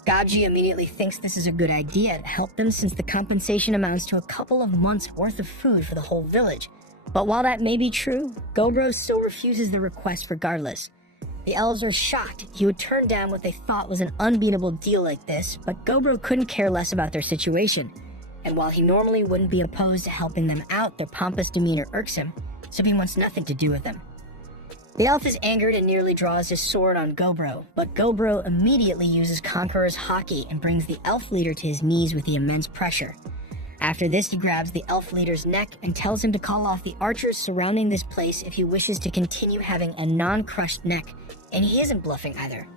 Gobji immediately thinks this is a good idea to help them since the compensation amounts to a couple of months' worth of food for the whole village. But while that may be true, Gobro still refuses the request regardless. The elves are shocked he would turn down what they thought was an unbeatable deal like this, but Gobro couldn't care less about their situation. And while he normally wouldn't be opposed to helping them out, their pompous demeanor irks him, so he wants nothing to do with them. The elf is angered and nearly draws his sword on Gobro, but Gobro immediately uses Conqueror's Hockey and brings the elf leader to his knees with the immense pressure. After this, he grabs the elf leader's neck and tells him to call off the archers surrounding this place if he wishes to continue having a non-crushed neck, and he isn't bluffing either.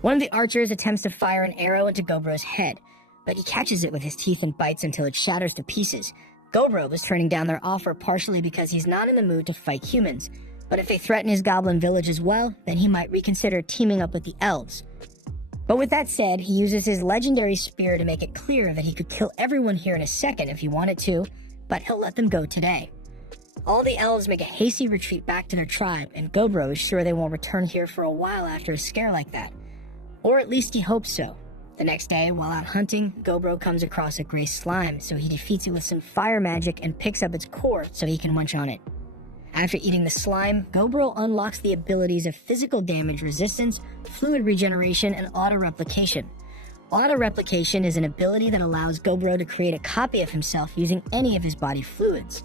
One of the archers attempts to fire an arrow into Gobro's head, but he catches it with his teeth and bites until it shatters to pieces. Gobro was turning down their offer partially because he's not in the mood to fight humans, but if they threaten his goblin village as well, then he might reconsider teaming up with the elves. But with that said, he uses his legendary spear to make it clear that he could kill everyone here in a second if he wanted to, but he'll let them go today. All the elves make a hasty retreat back to their tribe, and Gobro is sure they won't return here for a while after a scare like that. Or at least he hopes so. The next day, while out hunting, Gobro comes across a gray slime, so he defeats it with some fire magic and picks up its core so he can munch on it. After eating the slime, Gobro unlocks the abilities of physical damage resistance, fluid regeneration, and auto-replication. Auto-replication is an ability that allows Gobro to create a copy of himself using any of his body fluids.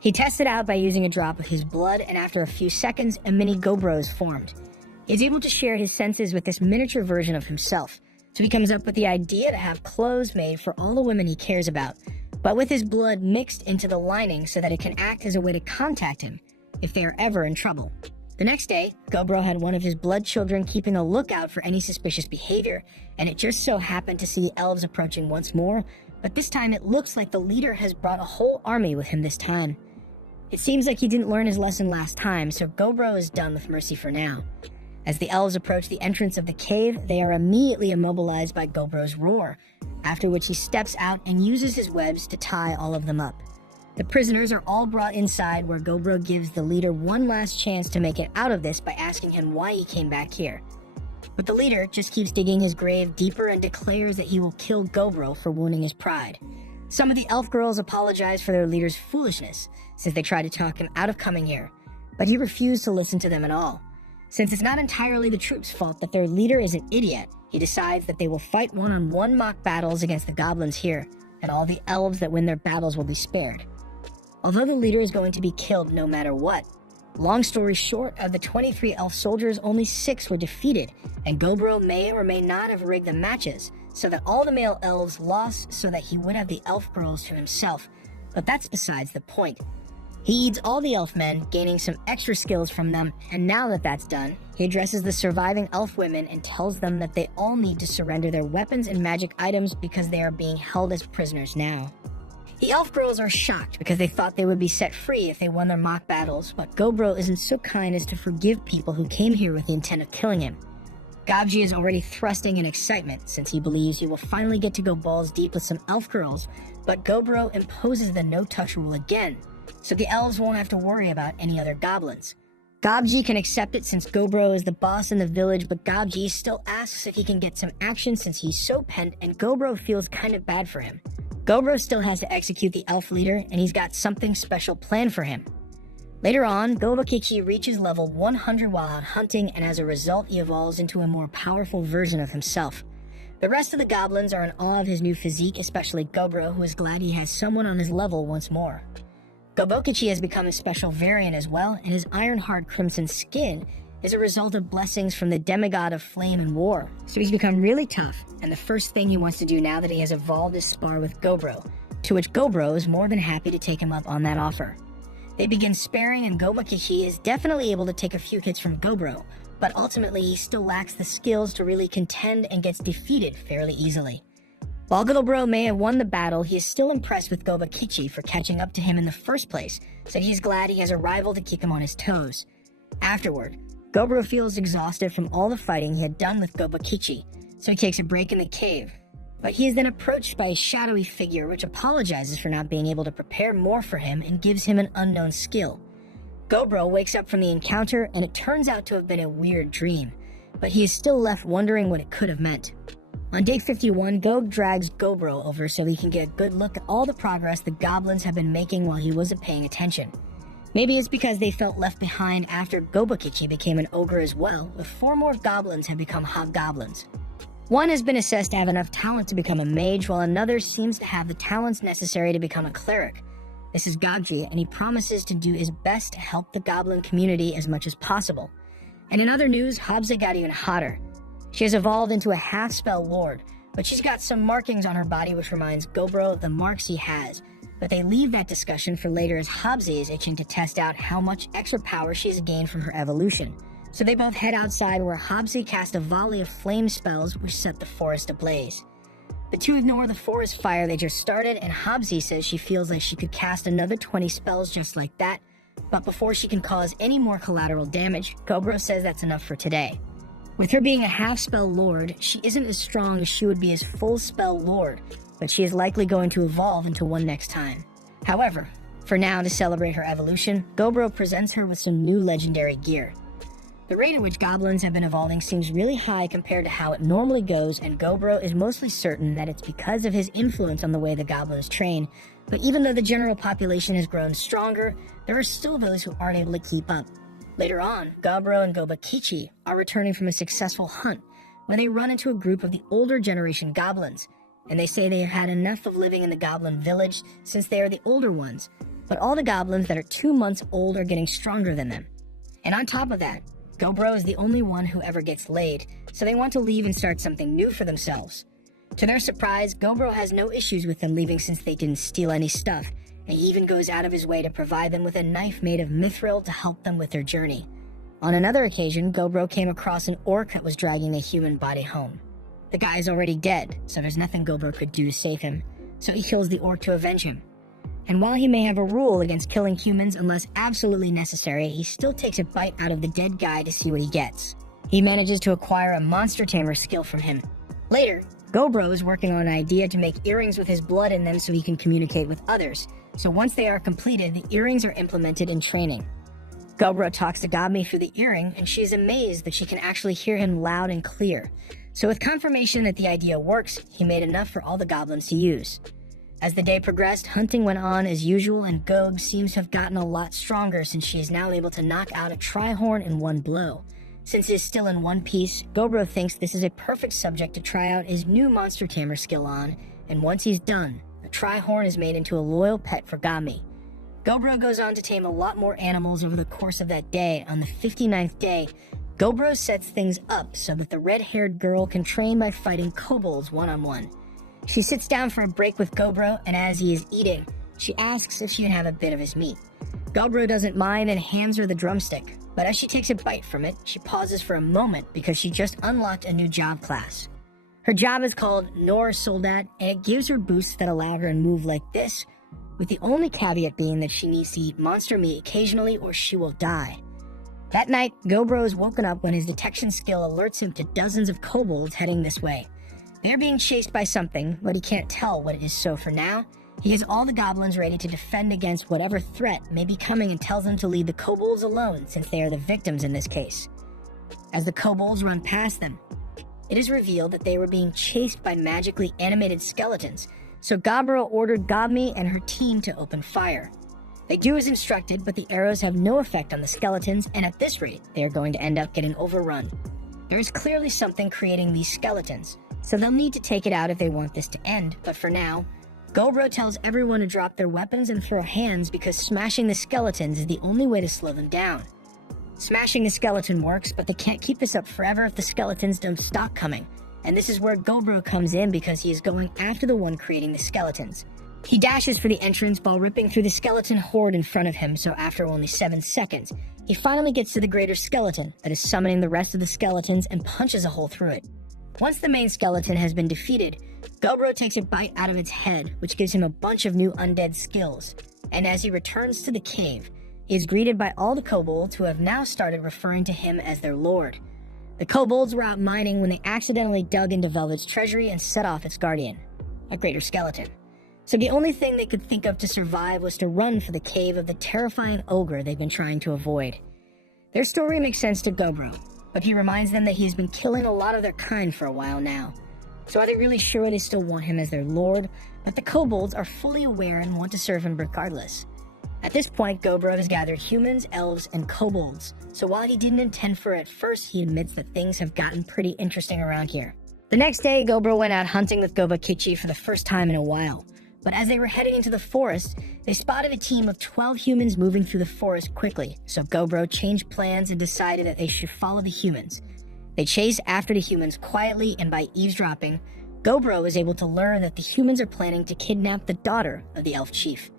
He tests it out by using a drop of his blood, and after a few seconds, a mini Gobro is formed. He's able to share his senses with this miniature version of himself, so he comes up with the idea to have clothes made for all the women he cares about, but with his blood mixed into the lining so that it can act as a way to contact him if they are ever in trouble. The next day, Gobro had one of his blood children keeping a lookout for any suspicious behavior, and it just so happened to see the elves approaching once more, but this time it looks like the leader has brought a whole army with him this time. It seems like he didn't learn his lesson last time, so Gobro is done with mercy for now. As the elves approach the entrance of the cave, they are immediately immobilized by Gobro's roar, after which he steps out and uses his webs to tie all of them up. The prisoners are all brought inside, where Gobro gives the leader one last chance to make it out of this by asking him why he came back here. But the leader just keeps digging his grave deeper and declares that he will kill Gobro for wounding his pride. Some of the elf girls apologize for their leader's foolishness, since they try to talk him out of coming here, but he refused to listen to them at all. Since it's not entirely the troops' fault that their leader is an idiot, he decides that they will fight one-on-one mock battles against the goblins here, and all the elves that win their battles will be spared. Although the leader is going to be killed no matter what, long story short, of the 23 elf soldiers, only 6 were defeated, and Gobro may or may not have rigged the matches, so that all the male elves lost so that he would have the elf girls to himself, but that's besides the point. He eats all the elf men, gaining some extra skills from them, and now that that's done, he addresses the surviving elf women and tells them that they all need to surrender their weapons and magic items because they are being held as prisoners now. The elf girls are shocked because they thought they would be set free if they won their mock battles, but Gobro isn't so kind as to forgive people who came here with the intent of killing him. Gobji is already thrusting in excitement since he believes he will finally get to go balls deep with some elf girls, but Gobro imposes the no-touch rule again, so the elves won't have to worry about any other goblins. Gobji can accept it since Gobro is the boss in the village, but Gobji still asks if he can get some action since he's so pent, and Gobro feels kind of bad for him. Gobro still has to execute the elf leader, and he's got something special planned for him. Later on, Gobakichi reaches level 100 while out hunting, and as a result he evolves into a more powerful version of himself. The rest of the goblins are in awe of his new physique, especially Gobro, who is glad he has someone on his level once more. Gobokichi has become a special variant as well, and his iron-hard crimson skin is a result of blessings from the demigod of flame and war. So he's become really tough, and the first thing he wants to do now that he has evolved is spar with Gobro, to which Gobro is more than happy to take him up on that offer. They begin sparring, and Gobakichi is definitely able to take a few hits from Gobro, but ultimately he still lacks the skills to really contend and gets defeated fairly easily. While Gobro may have won the battle, he is still impressed with Gobakichi for catching up to him in the first place, so he's glad he has a rival to keep him on his toes. Afterward, Gobro feels exhausted from all the fighting he had done with Gobakichi, so he takes a break in the cave. But he is then approached by a shadowy figure which apologizes for not being able to prepare more for him and gives him an unknown skill. Gobro wakes up from the encounter, and it turns out to have been a weird dream, but he is still left wondering what it could have meant. On day 51, Gog drags Gobro over so he can get a good look at all the progress the goblins have been making while he wasn't paying attention. Maybe it's because they felt left behind after Gobakichi became an ogre as well, with 4 more goblins have become hobgoblins. One has been assessed to have enough talent to become a mage, while another seems to have the talents necessary to become a cleric. This is Gogji, and he promises to do his best to help the goblin community as much as possible. And in other news, Habza got even hotter. She has evolved into a half-spell lord, but she's got some markings on her body which reminds Gobro of the marks he has, but they leave that discussion for later as Habza is itching to test out how much extra power she has gained from her evolution. So they both head outside where Habza casts a volley of flame spells which set the forest ablaze. The two ignore the forest fire they just started, and Habza says she feels like she could cast another 20 spells just like that, but before she can cause any more collateral damage, Gobro says that's enough for today. With her being a half-spell lord, she isn't as strong as she would be as full-spell lord, but she is likely going to evolve into one next time. However, for now, to celebrate her evolution, Gobro presents her with some new legendary gear. The rate at which goblins have been evolving seems really high compared to how it normally goes, and Gobro is mostly certain that it's because of his influence on the way the goblins train. But even though the general population has grown stronger, there are still those who aren't able to keep up. Later on, Gobro and Gobakichi are returning from a successful hunt when they run into a group of the older generation goblins, and they say they have had enough of living in the goblin village since they are the older ones, but all the goblins that are 2 months old are getting stronger than them. And on top of that, Gobro is the only one who ever gets laid, so they want to leave and start something new for themselves. To their surprise, Gobro has no issues with them leaving since they didn't steal any stuff, and he even goes out of his way to provide them with a knife made of mithril to help them with their journey. On another occasion, Gobro came across an orc that was dragging a human body home. The guy is already dead, so there's nothing Gobro could do to save him, so he kills the orc to avenge him. And while he may have a rule against killing humans unless absolutely necessary, he still takes a bite out of the dead guy to see what he gets. He manages to acquire a monster tamer skill from him. Later, Gobro is working on an idea to make earrings with his blood in them so he can communicate with others. So once they are completed, the earrings are implemented in training. Gobro talks to Gobmi through the earring, and she is amazed that she can actually hear him loud and clear. So with confirmation that the idea works, he made enough for all the goblins to use. As the day progressed, hunting went on as usual, and Gob seems to have gotten a lot stronger since she is now able to knock out a Trihorn in one blow. Since he is still in one piece, Gobro thinks this is a perfect subject to try out his new monster tamer skill on, and once he's done, the Trihorn is made into a loyal pet for Gami. Gobro goes on to tame a lot more animals over the course of that day. On the 59th day, Gobro sets things up so that the red-haired girl can train by fighting kobolds one-on-one. She sits down for a break with Gobro, and as he is eating, she asks if she can have a bit of his meat. Gobro doesn't mind and hands her the drumstick, but as she takes a bite from it, she pauses for a moment because she just unlocked a new job class. Her job is called Nor Soldat, and it gives her boosts that allow her to move like this, with the only caveat being that she needs to eat monster meat occasionally or she will die. That night, Gobro is woken up when his detection skill alerts him to dozens of kobolds heading this way. They're being chased by something, but he can't tell what it is, so for now, he has all the goblins ready to defend against whatever threat may be coming and tells them to leave the kobolds alone since they are the victims in this case. As the kobolds run past them, it is revealed that they were being chased by magically animated skeletons, so Gobro ordered Gobmi and her team to open fire. They do as instructed, but the arrows have no effect on the skeletons, and at this rate, they are going to end up getting overrun. There is clearly something creating these skeletons, so they'll need to take it out if they want this to end, but for now, Gobro tells everyone to drop their weapons and throw hands because smashing the skeletons is the only way to slow them down. Smashing the skeleton works, but they can't keep this up forever if the skeletons don't stop coming, and this is where Gobro comes in because he is going after the one creating the skeletons. He dashes for the entrance while ripping through the skeleton horde in front of him, so after only 7 seconds, he finally gets to the greater skeleton that is summoning the rest of the skeletons and punches a hole through it. Once the main skeleton has been defeated, Gobro takes a bite out of its head, which gives him a bunch of new undead skills, and as he returns to the cave, he is greeted by all the kobolds who have now started referring to him as their lord. The kobolds were out mining when they accidentally dug into Velvet's treasury and set off its guardian, a greater skeleton. So the only thing they could think of to survive was to run for the cave of the terrifying ogre they've been trying to avoid. Their story makes sense to Gobro, but he reminds them that he's been killing a lot of their kind for a while now. So are they really sure they still want him as their lord? But the kobolds are fully aware and want to serve him regardless. At this point, Gobro has gathered humans, elves, and kobolds, so while he didn't intend for it at first, he admits that things have gotten pretty interesting around here. The next day, Gobro went out hunting with Gobakichi for the first time in a while. But as they were heading into the forest, they spotted a team of 12 humans moving through the forest quickly, so Gobro changed plans and decided that they should follow the humans. They chased after the humans quietly, and by eavesdropping, Gobro was able to learn that the humans are planning to kidnap the daughter of the elf chief.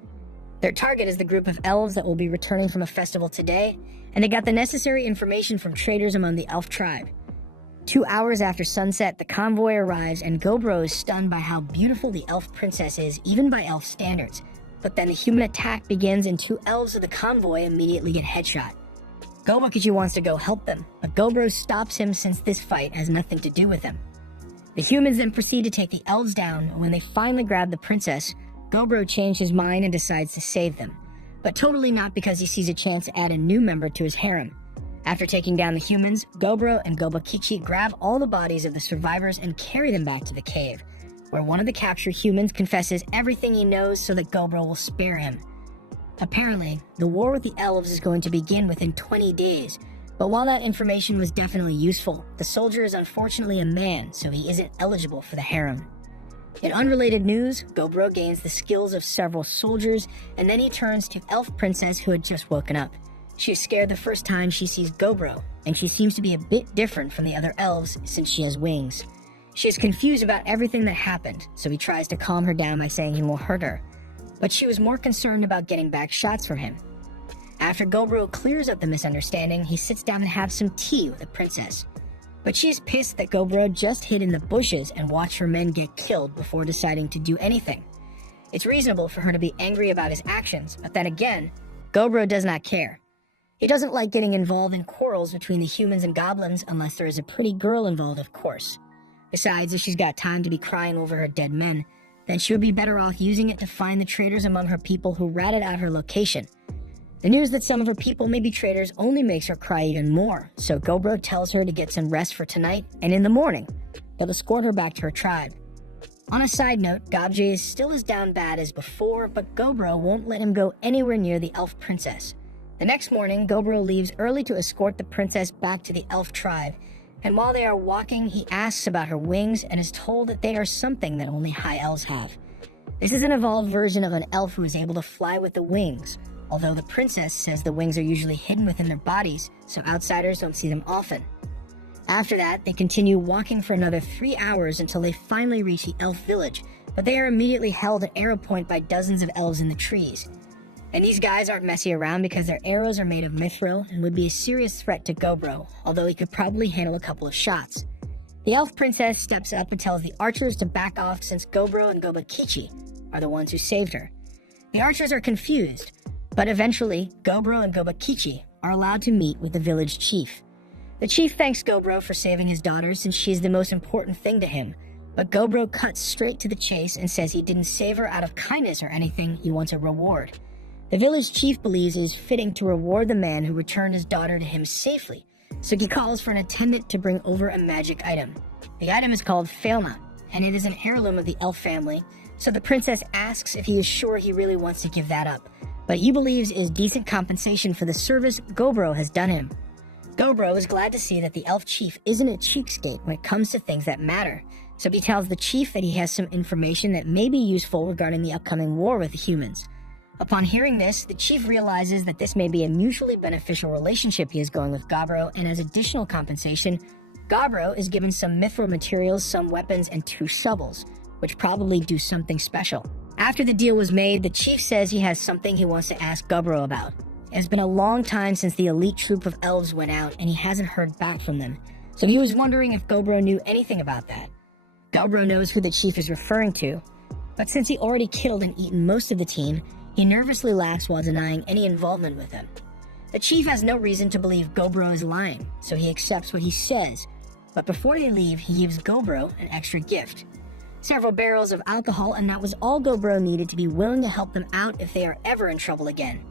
Their target is the group of elves that will be returning from a festival today, and they got the necessary information from traders among the elf tribe. 2 hours after sunset, the convoy arrives, and Gobro is stunned by how beautiful the elf princess is, even by elf standards. But then the human attack begins, and 2 elves of the convoy immediately get headshot. Gobakichi wants to go help them, but Gobro stops him since this fight has nothing to do with him. The humans then proceed to take the elves down, and when they finally grab the princess, Gobro changed his mind and decides to save them, but totally not because he sees a chance to add a new member to his harem. After taking down the humans, Gobro and Gobakichi grab all the bodies of the survivors and carry them back to the cave, where one of the captured humans confesses everything he knows so that Gobro will spare him. Apparently, the war with the elves is going to begin within 20 days, but while that information was definitely useful, the soldier is unfortunately a man, so he isn't eligible for the harem. In unrelated news, Gobro gains the skills of several soldiers, and then he turns to Elf Princess who had just woken up. She is scared the first time she sees Gobro, and she seems to be a bit different from the other elves since she has wings. She is confused about everything that happened, so he tries to calm her down by saying he won't hurt her. But she was more concerned about getting back shots from him. After Gobro clears up the misunderstanding, he sits down and has some tea with the princess. But she is pissed that Gobro just hid in the bushes and watched her men get killed before deciding to do anything. It's reasonable for her to be angry about his actions, but then again, Gobro does not care. He doesn't like getting involved in quarrels between the humans and goblins unless there is a pretty girl involved, of course. Besides, if she's got time to be crying over her dead men, then she would be better off using it to find the traitors among her people who ratted out her location. The news that some of her people may be traitors only makes her cry even more, so Gobro tells her to get some rest for tonight, and in the morning, he'll escort her back to her tribe. On a side note, Gobje is still as down bad as before, but Gobro won't let him go anywhere near the elf princess. The next morning, Gobro leaves early to escort the princess back to the elf tribe, and while they are walking, he asks about her wings and is told that they are something that only high elves have. This is an evolved version of an elf who is able to fly with the wings, although the princess says the wings are usually hidden within their bodies, so outsiders don't see them often. After that, they continue walking for another 3 hours until they finally reach the elf village, but they are immediately held at arrow point by dozens of elves in the trees. And these guys aren't messy around because their arrows are made of mithril and would be a serious threat to Gobro, although he could probably handle a couple of shots. The elf princess steps up and tells the archers to back off since Gobro and Gobakichi are the ones who saved her. The archers are confused, but eventually Gobro and Gobakichi are allowed to meet with the village chief. The chief thanks Gobro for saving his daughter since she is the most important thing to him, but Gobro cuts straight to the chase and says he didn't save her out of kindness or anything, he wants a reward. The village chief believes it is fitting to reward the man who returned his daughter to him safely, so he calls for an attendant to bring over a magic item. The item is called Failna, and it is an heirloom of the elf family, so the princess asks if he is sure he really wants to give that up, but he believes it is decent compensation for the service Gobro has done him. Gobro is glad to see that the elf chief isn't a cheapskate when it comes to things that matter, so he tells the chief that he has some information that may be useful regarding the upcoming war with the humans. Upon hearing this, the chief realizes that this may be a mutually beneficial relationship he is going with Gobro, and as additional compensation, Gobro is given some mithril materials, some weapons, and 2 shovels, which probably do something special. After the deal was made, the chief says he has something he wants to ask Gobro about. It has been a long time since the elite troop of elves went out, and he hasn't heard back from them, so he was wondering if Gobro knew anything about that. Gobro knows who the chief is referring to, but since he already killed and eaten most of the team, he nervously laughs while denying any involvement with them. The chief has no reason to believe Gobro is lying, so he accepts what he says, but before they leave, he gives Gobro an extra gift. Several barrels of alcohol, and that was all Gobro needed to be willing to help them out if they are ever in trouble again.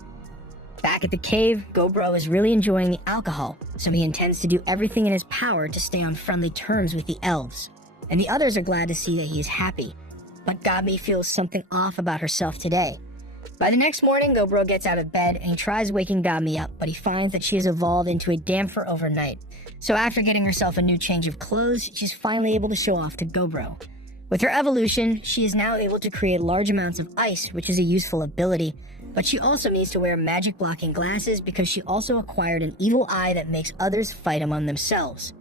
Back at the cave, Gobro is really enjoying the alcohol, so he intends to do everything in his power to stay on friendly terms with the elves. And the others are glad to see that he is happy, but Gabi feels something off about herself today. By the next morning, Gobro gets out of bed and he tries waking Gami up, but he finds that she has evolved into a Damfer overnight. So after getting herself a new change of clothes, she's finally able to show off to Gobro. With her evolution, she is now able to create large amounts of ice, which is a useful ability, but she also needs to wear magic blocking glasses because she also acquired an evil eye that makes others fight among themselves.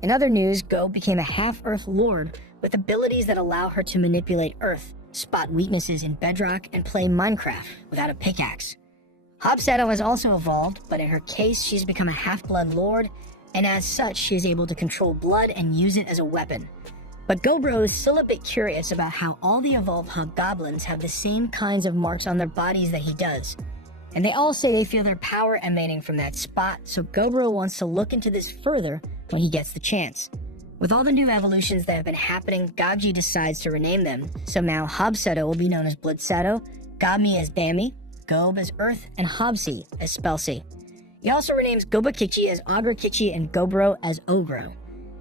In other news, Go became a half-Earth lord with abilities that allow her to manipulate Earth, spot weaknesses in Bedrock, and play Minecraft without a pickaxe. Hobsetto has also evolved, but in her case, she's become a half-blood lord, and as such, she is able to control blood and use it as a weapon. But Gobro is still a bit curious about how all the evolved hobgoblins have the same kinds of marks on their bodies that he does. And they all say they feel their power emanating from that spot, so Gobro wants to look into this further when he gets the chance. With all the new evolutions that have been happening, Gabji decides to rename them, so now Hobsetto will be known as Bloodsetto, Gami as Dami, Gob as Earth, and Hobsi as Spelsy. He also renames Gobakichi as Agrakichi and Gobro as Ogro.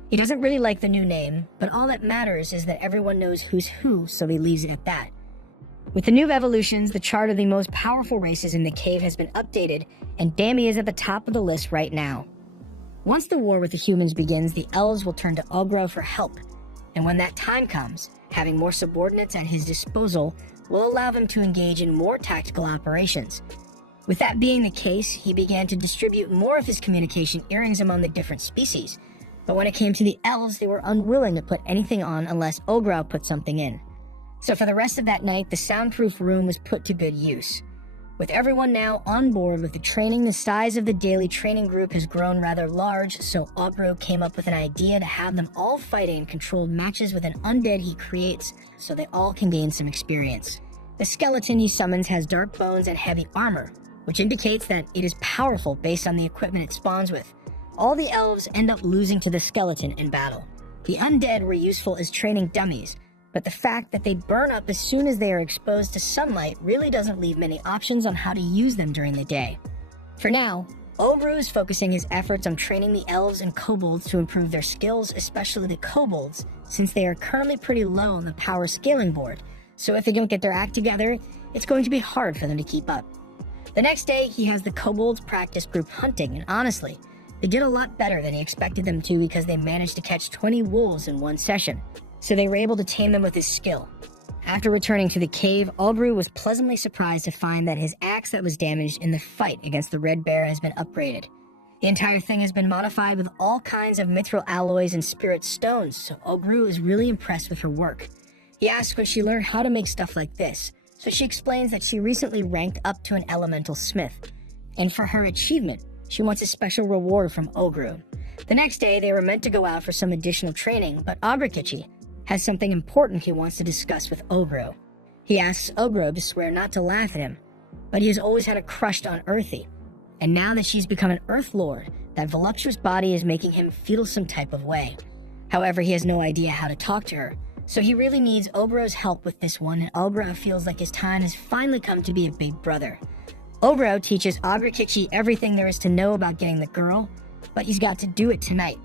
He doesn't really like the new name, but all that matters is that everyone knows who's who, so he leaves it at that. With the new evolutions, the chart of the most powerful races in the cave has been updated, and Dami is at the top of the list right now. Once the war with the humans begins, the elves will turn to Ogro for help, and when that time comes, having more subordinates at his disposal will allow him to engage in more tactical operations. With that being the case, he began to distribute more of his communication earrings among the different species, but when it came to the elves, they were unwilling to put anything on unless Ogro put something in. So for the rest of that night, the soundproof room was put to good use. With everyone now on board with the training, the size of the daily training group has grown rather large, so Ogro came up with an idea to have them all fighting in controlled matches with an undead he creates, so they all can gain some experience. The skeleton he summons has dark bones and heavy armor, which indicates that it is powerful based on the equipment it spawns with. All the elves end up losing to the skeleton in battle. The undead were useful as training dummies, but the fact that they burn up as soon as they are exposed to sunlight really doesn't leave many options on how to use them during the day. For now, Ogro is focusing his efforts on training the elves and kobolds to improve their skills, especially the kobolds, since they are currently pretty low on the power scaling board, so if they don't get their act together, it's going to be hard for them to keep up. The next day, he has the kobolds practice group hunting, and honestly, they did a lot better than he expected them to because they managed to catch 20 wolves in one session, so they were able to tame them with his skill. After returning to the cave, Ogro was pleasantly surprised to find that his axe that was damaged in the fight against the Red Bear has been upgraded. The entire thing has been modified with all kinds of mithril alloys and spirit stones, so Ogro is really impressed with her work. He asks where she learned how to make stuff like this, so she explains that she recently ranked up to an elemental smith, and for her achievement, she wants a special reward from Ogro. The next day, they were meant to go out for some additional training, but Agrakichi has something important he wants to discuss with Ogro. He asks Ogro to swear not to laugh at him, but he has always had a crush on Earthy, and now that she's become an Earth Lord, that voluptuous body is making him feel some type of way. However, he has no idea how to talk to her, so he really needs Ogro's help with this one, and Ogro feels like his time has finally come to be a big brother. Ogro teaches Agrakichi everything there is to know about getting the girl, but he's got to do it tonight.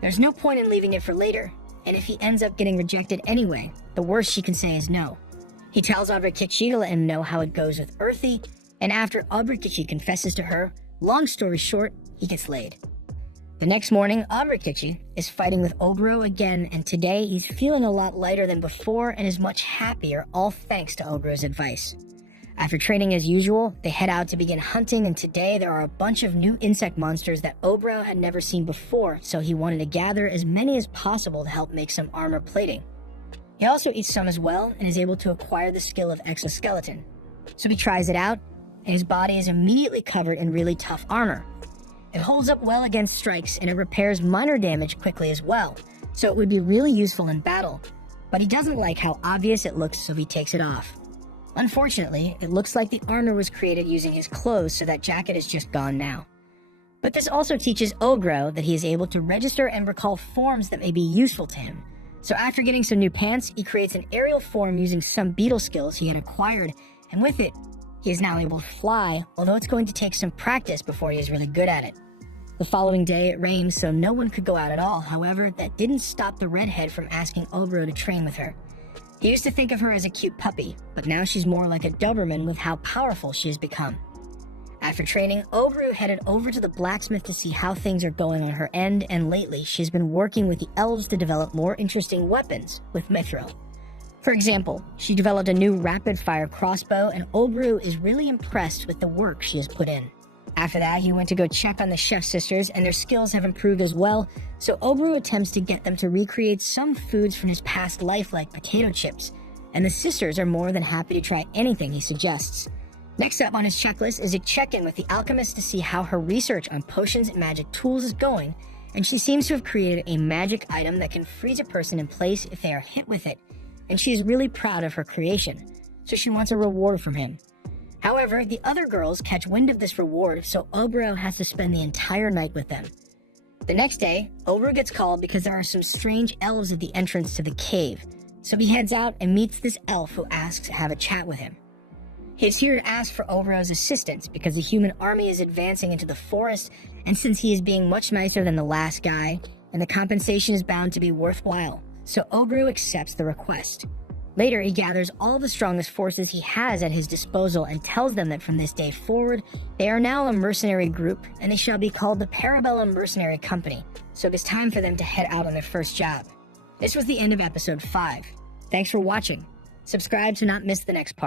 There's no point in leaving it for later, and if he ends up getting rejected anyway, the worst she can say is no. He tells Agrakichi to let him know how it goes with Earthy, and after Agrakichi confesses to her, long story short, he gets laid. The next morning, Agrakichi is fighting with Ogro again, and today he's feeling a lot lighter than before and is much happier, all thanks to Ogro's advice. After training as usual, they head out to begin hunting, and today there are a bunch of new insect monsters that Ogro had never seen before, so he wanted to gather as many as possible to help make some armor plating. He also eats some as well, and is able to acquire the skill of exoskeleton. So he tries it out, and his body is immediately covered in really tough armor. It holds up well against strikes, and it repairs minor damage quickly as well, so it would be really useful in battle, but he doesn't like how obvious it looks, so he takes it off. Unfortunately, it looks like the armor was created using his clothes, so that jacket is just gone now. But this also teaches Ogro that he is able to register and recall forms that may be useful to him. So after getting some new pants, he creates an aerial form using some beetle skills he had acquired, and with it, he is now able to fly, although it's going to take some practice before he is really good at it. The following day, it rained, so no one could go out at all. However, that didn't stop the redhead from asking Ogro to train with her. He used to think of her as a cute puppy, but now she's more like a Doberman with how powerful she has become. After training, Ogro headed over to the blacksmith to see how things are going on her end, and lately she's been working with the elves to develop more interesting weapons with mithril. For example, she developed a new rapid-fire crossbow, and Ogro is really impressed with the work she has put in. After that, he went to go check on the chef sisters, and their skills have improved as well, so Ogro attempts to get them to recreate some foods from his past life like potato chips, and the sisters are more than happy to try anything he suggests. Next up on his checklist is a check-in with the alchemist to see how her research on potions and magic tools is going, and she seems to have created a magic item that can freeze a person in place if they are hit with it, and she is really proud of her creation, so she wants a reward from him. However, the other girls catch wind of this reward, so Ogro has to spend the entire night with them. The next day, Ogro gets called because there are some strange elves at the entrance to the cave, so he heads out and meets this elf who asks to have a chat with him. He's here to ask for Obro's assistance because the human army is advancing into the forest, and since he is being much nicer than the last guy, and the compensation is bound to be worthwhile, so Obro accepts the request. Later, he gathers all the strongest forces he has at his disposal and tells them that from this day forward, they are now a mercenary group, and they shall be called the Parabellum Mercenary Company, so it is time for them to head out on their first job. This was the end of episode 5. Thanks for watching. Subscribe to not miss the next part.